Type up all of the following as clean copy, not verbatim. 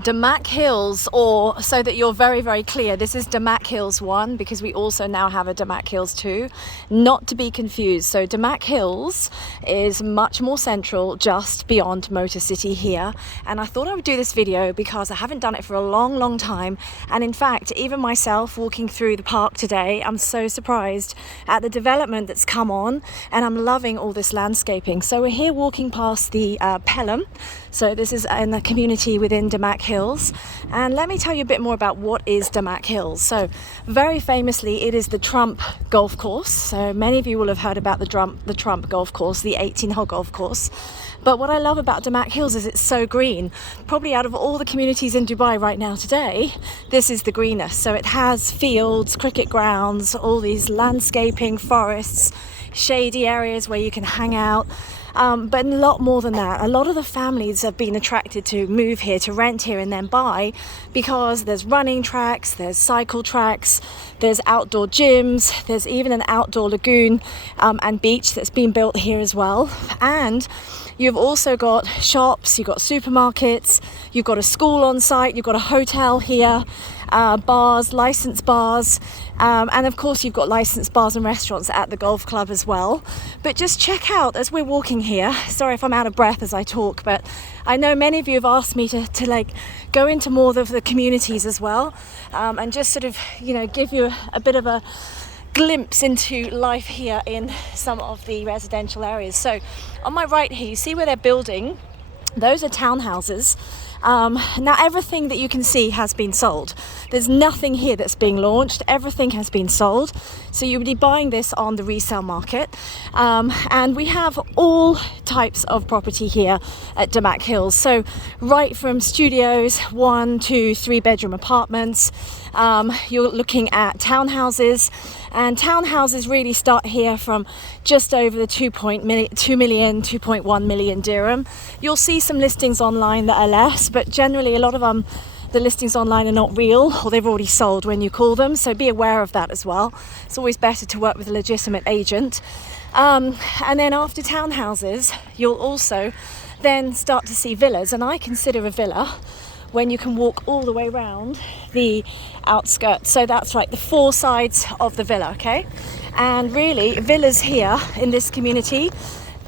DAMAC Hills, or so that you're very, very clear, this is DAMAC Hills 1 because we also now have a DAMAC Hills 2, not to be confused. So DAMAC Hills is much more central, just beyond Motor City here. And I thought I would do this video because I haven't done it for a long, long time. And in fact, even myself walking through the park today, I'm so surprised at the development that's come on, and I'm loving all this landscaping. So we're here walking past the Pelham. So this is in the community within DAMAC Hills, and let me tell you a bit more about what is DAMAC Hills. So very famously, it is the Trump golf course. So many of you will have heard about the Trump golf course, the 18-hole golf course. But what I love about DAMAC Hills is it's so green. Probably out of all the communities in Dubai right now today, this is the greenest. So it has fields, cricket grounds, all these landscaping, forests, shady areas where you can hang out. But a lot more than that. A lot of the families have been attracted to move here, to rent here and then buy, because there's running tracks, there's cycle tracks, there's outdoor gyms, there's even an outdoor lagoon and beach that's been built here as well. And you've also got shops, you've got supermarkets, you've got a school on site, you've got a hotel here, bars, licensed bars, and of course you've got licensed bars and restaurants at the golf club as well. But just check out, as we're walking here, sorry if I'm out of breath as I talk, but I know many of you have asked me to like go into more of the communities as well, and just sort of, you know, give you a bit of a glimpse into life here in some of the residential areas. So on my right here, you see where they're building, those are townhouses. Now everything that you can see has been sold. There's nothing here that's being launched. Everything has been sold. So you would be buying this on the resale market. And we have all types of property here at DAMAC Hills. So right from studios, 1, 2, 3 bedroom apartments. You're looking at townhouses, and townhouses really start here from just over the 2.1 million dirham. You'll see some listings online that are less, but generally a lot of the listings online are not real, or they've already sold when you call them, so be aware of that as well. It's always better to work with a legitimate agent. And then after townhouses, you'll also then start to see villas, and I consider a villa when you can walk all the way around the outskirts. So that's right, the 4 sides of the villa, okay? And really, villas here in this community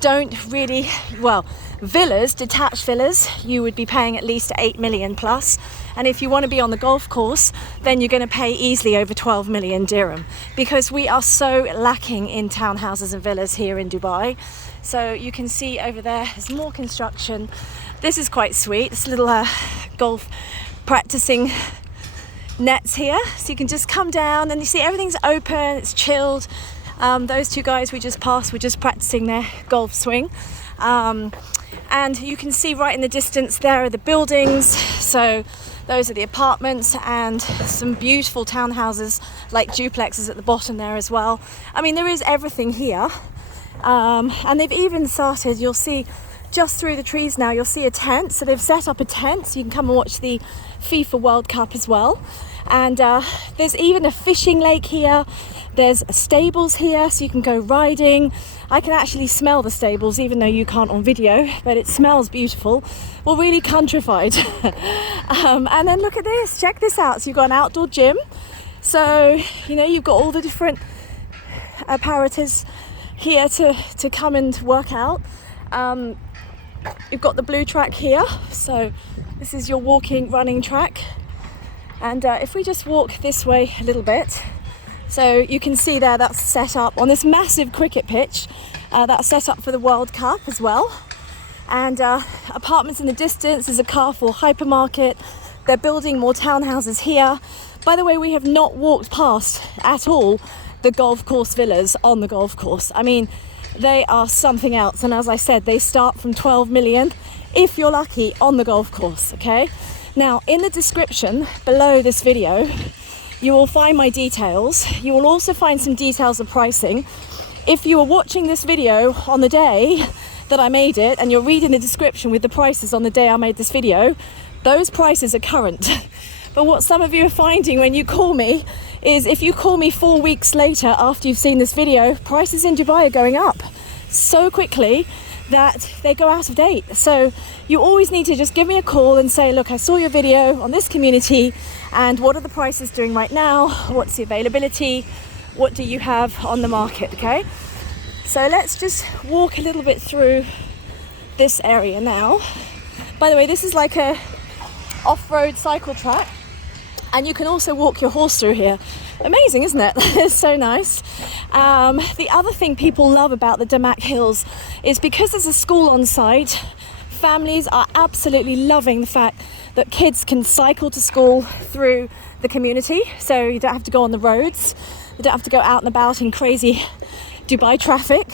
don't really, well, villas, detached villas, you would be paying at least 8 million plus. And if you want to be on the golf course, then you're going to pay easily over 12 million dirham, because we are so lacking in townhouses and villas here in Dubai. So you can see over there's more construction. This is quite sweet. This little golf practicing nets here. So you can just come down and you see everything's open, it's chilled. Those 2 guys we just passed were just practicing their golf swing. And you can see right in the distance there are the buildings. So those are the apartments, and some beautiful townhouses like duplexes at the bottom there as well. I mean, there is everything here. And they've even started, you'll see just through the trees now, you'll see a tent. So they've set up a tent so you can come and watch the FIFA World Cup as well. And there's even a fishing lake here. There's stables here so you can go riding. I can actually smell the stables, even though you can't on video, but it smells beautiful. Well, really countrified. And then look at this, check this out. So you've got an outdoor gym. So, you know, you've got all the different apparatus here to come and work out. You've got the blue track here. So this is your walking, running track. And if we just walk this way a little bit, so you can see there that's set up on this massive cricket pitch. That's set up for the World Cup as well. And apartments in the distance. There's a Carrefour hypermarket. They're building more townhouses here. By the way, we have not walked past at all the golf course villas on the golf course. I mean, they are something else. And as I said, they start from 12 million if you're lucky on the golf course, okay? Now, in the description below this video, you will find my details. You will also find some details of pricing. If you are watching this video on the day that I made it, and you're reading the description with the prices on the day I made this video, those prices are current. But what some of you are finding when you call me is, if you call me 4 weeks later after you've seen this video, prices in Dubai are going up so quickly that they go out of date. So you always need to just give me a call and say, look, I saw your video on this community, and what are the prices doing right now? What's the availability? What do you have on the market? Okay, so let's just walk a little bit through this area now. By the way, this is like a off-road cycle track, and you can also walk your horse through here. Amazing, isn't it? It's so nice. The other thing people love about the DAMAC Hills is because there's a school on site, families are absolutely loving the fact that kids can cycle to school through the community, so you don't have to go on the roads, you don't have to go out and about in crazy Dubai traffic.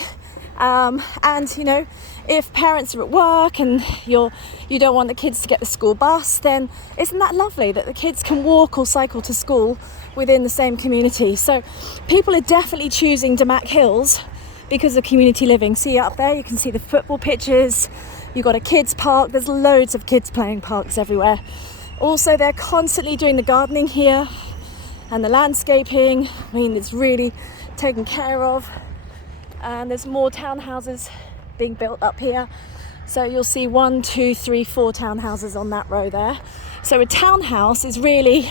And you know, if parents are at work and you don't want the kids to get the school bus, then isn't that lovely that the kids can walk or cycle to school within the same community? So people are definitely choosing DAMAC Hills because of community living. See up there, you can see the football pitches, you've got a kids park, there's loads of kids playing parks everywhere. Also, they're constantly doing the gardening here and the landscaping. I mean, it's really taken care of. And there's more townhouses being built up here. So you'll see 1, 2, 3, 4 townhouses on that row there. So a townhouse is really,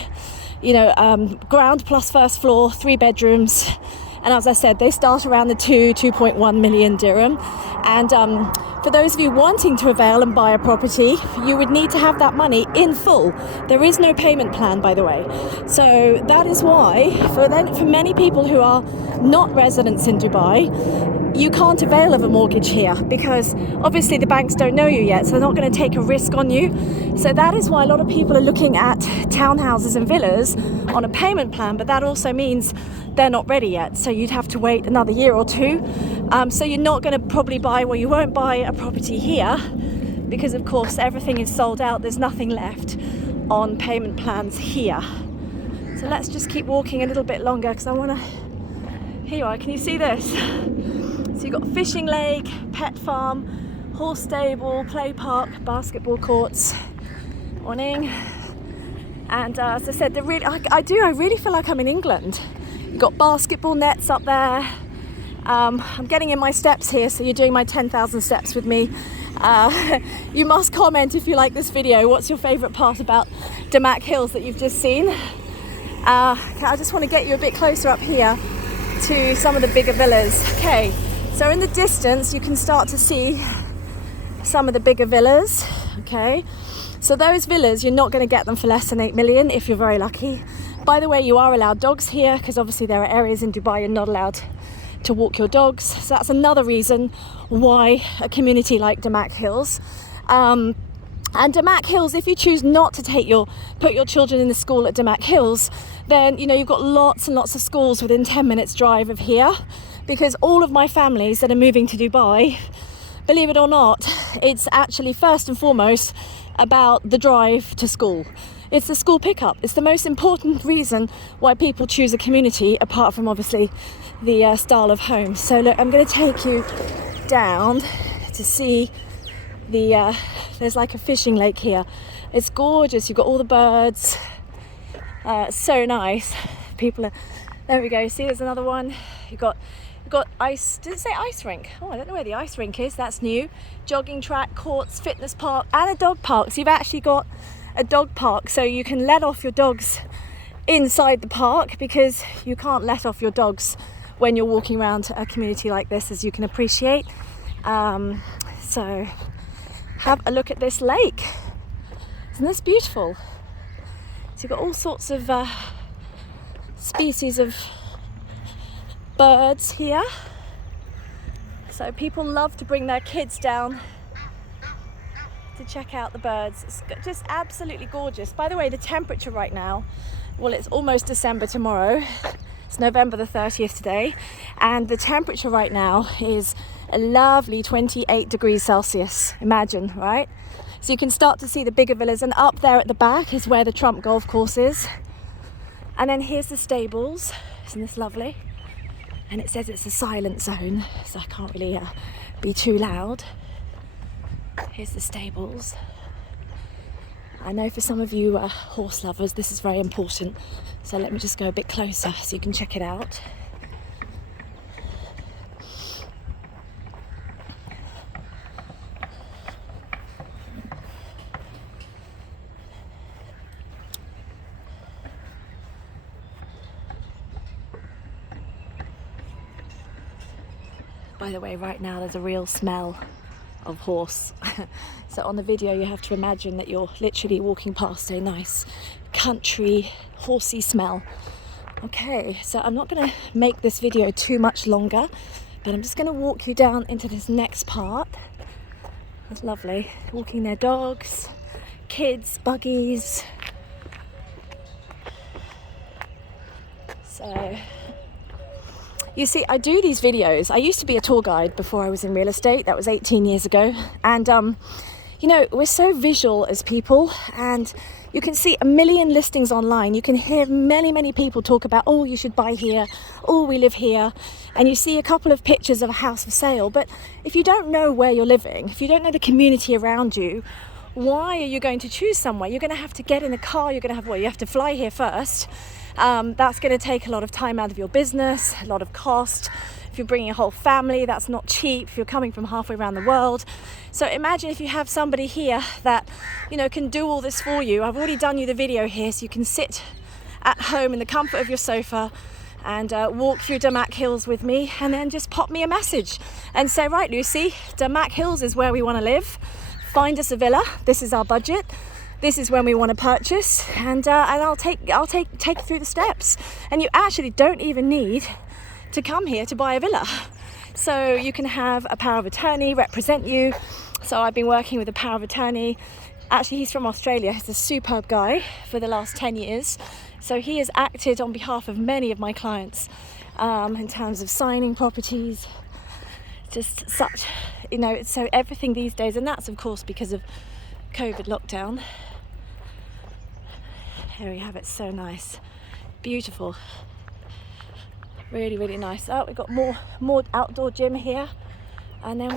you know, ground plus first floor, 3 bedrooms. And as I said, they start around the 2.1 million dirham. And for those of you wanting to avail and buy a property, you would need to have that money in full. There is no payment plan, by the way. So that is why, for many people who are not residents in Dubai, you can't avail of a mortgage here because obviously the banks don't know you yet, so they're not going to take a risk on you. So that is why a lot of people are looking at townhouses and villas on a payment plan, but that also means they're not ready yet, so you'd have to wait another year or two. So you're not going to probably buy, well, you won't buy a property here because of course everything is sold out, there's nothing left on payment plans here. So let's just keep walking a little bit longer because I want to, here you are, can you see this? So you've got fishing lake, pet farm, horse stable, play park, basketball courts. Morning. And as I said, I really feel like I'm in England. You've got basketball nets up there. I'm getting in my steps here, so you're doing my 10,000 steps with me. You must comment if you like this video. What's your favourite part about DAMAC Hills that you've just seen? I just want to get you a bit closer up here to some of the bigger villas. Okay, so in the distance you can start to see some of the bigger villas. Okay, so those villas, you're not going to get them for less than 8 million if you're very lucky. By the way, you are allowed dogs here because obviously there are areas in Dubai you're not allowed to walk your dogs. So that's another reason why a community like DAMAC Hills. And DAMAC Hills, if you choose not to put your children in the school at DAMAC Hills, then you know you've got lots and lots of schools within 10 minutes drive of here, because all of my families that are moving to Dubai, believe it or not, it's actually first and foremost about the drive to school. It's the school pickup. It's the most important reason why people choose a community, apart from obviously the style of home. So look, I'm going to take you down to see there's like a fishing lake here. It's gorgeous. You've got all the birds. So nice. People are, there we go. See, there's another one. You've got ice. Did it say ice rink? Oh, I don't know where the ice rink is. That's new. Jogging track, courts, fitness park, and a dog park. So you've actually got a dog park, so you can let off your dogs inside the park, because you can't let off your dogs when you're walking around a community like this, as you can appreciate. So have a look at this lake. Isn't this beautiful? So you've got all sorts of species of birds here. So people love to bring their kids down to check out the birds. It's just absolutely gorgeous. By the way, the temperature right now, well, it's almost December tomorrow. It's November the 30th today, and the temperature right now is a lovely 28 degrees Celsius. Imagine, right? So you can start to see the bigger villas, and up there at the back is where the Trump golf course is. And then here's the stables. Isn't this lovely? And it says it's a silent zone, so I can't really be too loud. Here's the stables. I know for some of you horse lovers this is very important, so let me just go a bit closer so you can check it out. By the way, right now there's a real smell of horse. So on the video you have to imagine that you're literally walking past a nice country horsey smell. Okay, so I'm not going to make this video too much longer, but I'm just going to walk you down into this next part. It's lovely, walking their dogs, kids, buggies. So you see, I do these videos. I used to be a tour guide before I was in real estate. That was 18 years ago. And, you know, we're so visual as people, and you can see a million listings online. You can hear many, many people talk about, oh, you should buy here. Oh, we live here. And you see a couple of pictures of a house for sale. But if you don't know where you're living, if you don't know the community around you, why are you going to choose somewhere? You're going to have to get in a car. You're going to have, well, you have to fly here first. That's going to take a lot of time out of your business, a lot of cost. If you're bringing a whole family, that's not cheap. If you're coming from halfway around the world. So imagine if you have somebody here that, you know, can do all this for you. I've already done you the video here, so you can sit at home in the comfort of your sofa and walk through DAMAC Hills with me, and then just pop me a message and say, right, Lucy, DAMAC Hills is where we want to live. Find us a villa. This is our budget. This is when we want to purchase, and I'll take you through the steps. And you actually don't even need to come here to buy a villa. So you can have a power of attorney represent you. So I've been working with a power of attorney. Actually, he's from Australia. He's a superb guy for the last 10 years. So he has acted on behalf of many of my clients in terms of signing properties. Just such, you know, so everything these days, and that's of course because of COVID lockdown. Here we have it, so nice, beautiful, really, really nice. Oh, we've got more outdoor gym here, and then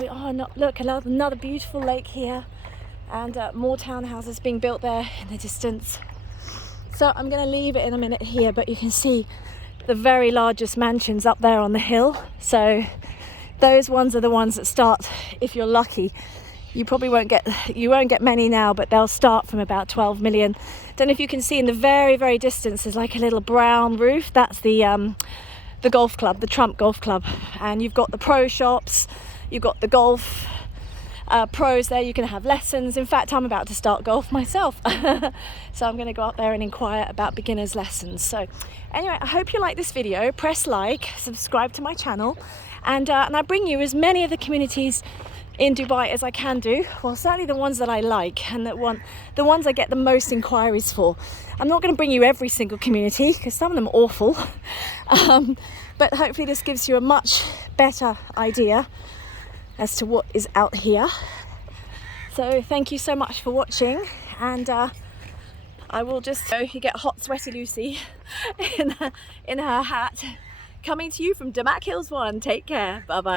look, another beautiful lake here, and more townhouses being built there in the distance. So I'm going to leave it in a minute here, but you can see the very largest mansions up there on the hill. So those ones are the ones that start, if you're lucky. You won't get many now, but they'll start from about 12 million. Don't know if you can see in the very, very distance, there's like a little brown roof. That's the golf club, the Trump Golf Club. And you've got the pro shops, you've got the golf pros there. You can have lessons. In fact, I'm about to start golf myself. So I'm going to go up there and inquire about beginners lessons. So anyway, I hope you like this video. Press like, subscribe to my channel, and I bring you as many of the communities in Dubai as I can do. Well, certainly the ones that I like and the ones I get the most inquiries for. I'm not going to bring you every single community because some of them are awful, but hopefully this gives you a much better idea as to what is out here. So thank you so much for watching, and I will just, you get hot sweaty Lucy in her hat, coming to you from DAMAC Hills 1. Take care, bye bye.